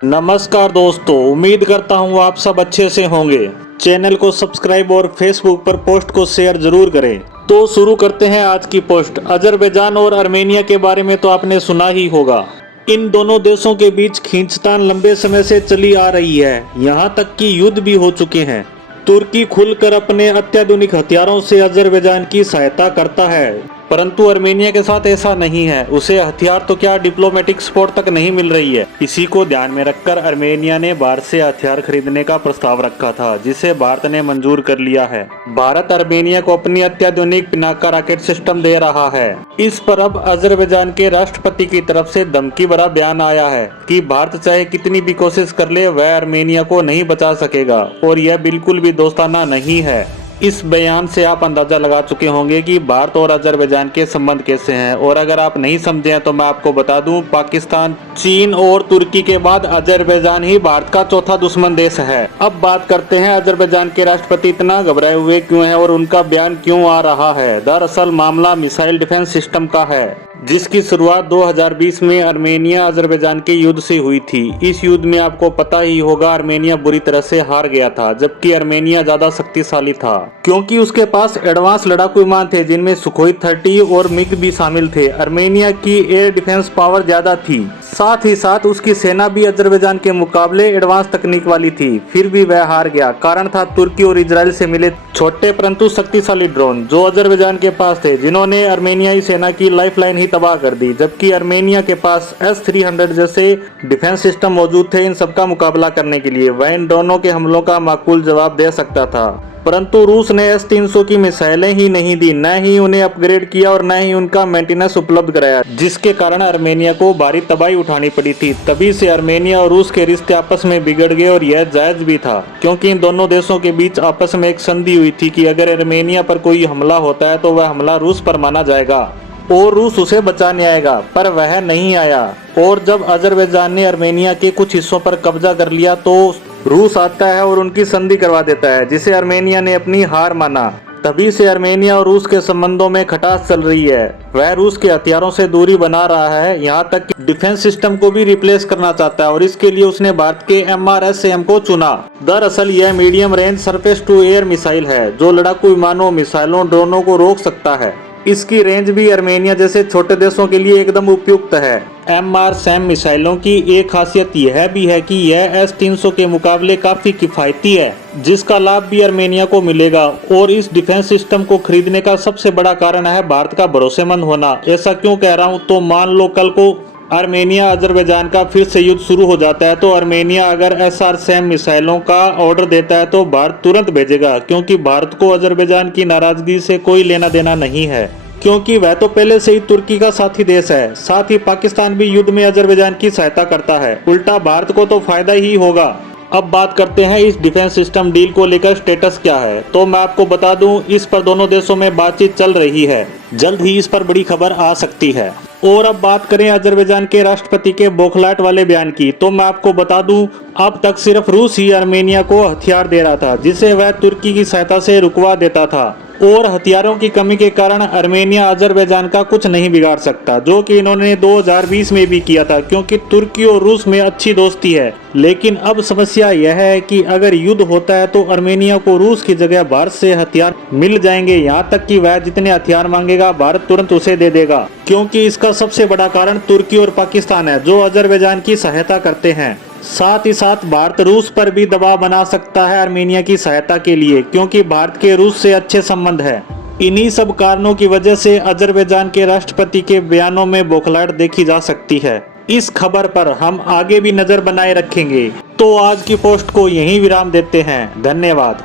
नमस्कार दोस्तों, उम्मीद करता हूँ आप सब अच्छे से होंगे। चैनल को सब्सक्राइब और फेसबुक पर पोस्ट को शेयर जरूर करें। तो शुरू करते हैं आज की पोस्ट। अजरबैजान और आर्मेनिया के बारे में तो आपने सुना ही होगा। इन दोनों देशों के बीच खींचतान लंबे समय से चली आ रही है, यहाँ तक कि युद्ध भी हो चुके हैं। तुर्की खुलकर अपने अत्याधुनिक हथियारों से अजरबैजान की सहायता करता है, परंतु आर्मेनिया के साथ ऐसा नहीं है। उसे हथियार तो क्या, डिप्लोमेटिक सपोर्ट तक नहीं मिल रही है। इसी को ध्यान में रखकर आर्मेनिया ने भारत से हथियार खरीदने का प्रस्ताव रखा था, जिसे भारत ने मंजूर कर लिया है। भारत आर्मेनिया को अपनी अत्याधुनिक पिनाका रॉकेट सिस्टम दे रहा है। इस पर अब अजरबैजान के राष्ट्रपति की तरफ से धमकी भरा बयान आया है कि भारत चाहे कितनी भी कोशिश कर ले, वह आर्मेनिया को नहीं बचा सकेगा और यह बिल्कुल भी दोस्ताना नहीं है। इस बयान से आप अंदाजा लगा चुके होंगे कि भारत और अजरबैजान के संबंध कैसे हैं। और अगर आप नहीं समझे हैं तो मैं आपको बता दूं, पाकिस्तान, चीन और तुर्की के बाद अजरबैजान ही भारत का चौथा दुश्मन देश है। अब बात करते हैं अजरबैजान के राष्ट्रपति इतना घबराए हुए क्यों हैं और उनका बयान क्यों आ रहा है। दरअसल मामला मिसाइल डिफेंस सिस्टम का है, जिसकी शुरुआत 2020 में आर्मेनिया अजरबैजान के युद्ध से हुई थी। इस युद्ध में आपको पता ही होगा, आर्मेनिया बुरी तरह से हार गया था, जबकि आर्मेनिया ज्यादा शक्तिशाली था क्योंकि उसके पास एडवांस लड़ाकू विमान थे, जिनमें सुखोई 30 और मिग भी शामिल थे। आर्मेनिया की एयर डिफेंस पावर ज्यादा थी, साथ ही साथ उसकी सेना भी अजरबैजान के मुकाबले एडवांस तकनीक वाली थी। फिर भी वह हार गया। कारण था तुर्की और इजराइल से मिले छोटे परंतु शक्तिशाली ड्रोन, जो अजरबैजान के पास थे, जिन्होंने आर्मेनियाई सेना की लाइफलाइन ही तबाह कर दी। जबकि आर्मेनिया के पास S-300 जैसे डिफेंस सिस्टम मौजूद थे इन सबका मुकाबला करने के लिए। वह इन ड्रोनों के हमलों का माकूल जवाब दे सकता था, परंतु रूस ने S-300 की मिसाइलें ही नहीं दी, न ही उन्हें अपग्रेड किया और न ही उनका मेंटेनेंस उपलब्ध कराया, जिसके कारण आर्मेनिया को भारी तबाही उठानी पड़ी थी। तभी से आर्मेनिया और रूस के रिश्ते आपस में बिगड़ गए और यह जायज भी था, क्योंकि इन दोनों देशों के बीच आपस में एक संधि हुई थी कि अगर आर्मेनिया पर कोई हमला होता है तो वह हमला रूस पर माना जाएगा और रूस उसे बचाने आएगा। पर वह नहीं आया और जब अजरबैजान ने आर्मेनिया के कुछ हिस्सों पर कब्जा कर लिया तो रूस आता है और उनकी संधि करवा देता है, जिसे आर्मेनिया ने अपनी हार माना। तभी से आर्मेनिया और रूस के संबंधों में खटास चल रही है। वह रूस के हथियारों से दूरी बना रहा है, यहाँ तक कि डिफेंस सिस्टम को भी रिप्लेस करना चाहता है और इसके लिए उसने भारत के MRSAM को चुना। दरअसल यह medium range surface to air missile है, जो लड़ाकू विमानों, मिसाइलों, ड्रोनों को रोक सकता है। इसकी रेंज भी आर्मेनिया जैसे छोटे देशों के लिए एकदम उपयुक्त है। MRSAM मिसाइलों की एक खासियत यह भी है कि यह S-300 के मुकाबले काफी किफायती है, जिसका लाभ भी आर्मेनिया को मिलेगा। और इस डिफेंस सिस्टम को खरीदने का सबसे बड़ा कारण है भारत का भरोसेमंद होना। ऐसा क्यों कह रहा हूँ, तो मान लो कल को आर्मेनिया अजरबैजान का फिर से युद्ध शुरू हो जाता है, तो आर्मेनिया अगर SRSAM मिसाइलों का ऑर्डर देता है तो भारत तुरंत भेजेगा, क्योंकि भारत को अजरबैजान की नाराजगी से कोई लेना देना नहीं है, क्योंकि वह तो पहले से ही तुर्की का साथी देश है। साथ ही पाकिस्तान भी युद्ध में अजरबैजान की सहायता करता है, उल्टा भारत को तो फायदा ही होगा। अब बात करते हैं इस डिफेंस सिस्टम डील को लेकर स्टेटस क्या है। तो मैं आपको बता दूं, इस पर दोनों देशों में बातचीत चल रही है, जल्द ही इस पर बड़ी खबर आ सकती है। और अब बात करें अजरबैजान के राष्ट्रपति के बौखलाहट वाले बयान की, तो मैं आपको बता दूं, अब तक सिर्फ रूस ही आर्मेनिया को हथियार दे रहा था, जिसे वह तुर्की की सहायता से रुकवा देता था। और हथियारों की कमी के कारण आर्मेनिया अजरबैजान का कुछ नहीं बिगाड़ सकता, जो कि इन्होंने 2020 में भी किया था, क्योंकि तुर्की और रूस में अच्छी दोस्ती है। लेकिन अब समस्या यह है कि अगर युद्ध होता है तो आर्मेनिया को रूस की जगह भारत से हथियार मिल जाएंगे, यहाँ तक कि वह जितने हथियार मांगेगा भारत तुरंत उसे दे देगा, क्योंकि इसका सबसे बड़ा कारण तुर्की और पाकिस्तान है, जो अजरबैजान की सहायता करते हैं। साथ ही साथ भारत रूस पर भी दबाव बना सकता है आर्मेनिया की सहायता के लिए, क्योंकि भारत के रूस से अच्छे संबंध है। इन्हीं सब कारणों की वजह से अजरबैजान के राष्ट्रपति के बयानों में बौखलाहट देखी जा सकती है। इस खबर पर हम आगे भी नजर बनाए रखेंगे। तो आज की पोस्ट को यहीं विराम देते हैं। धन्यवाद।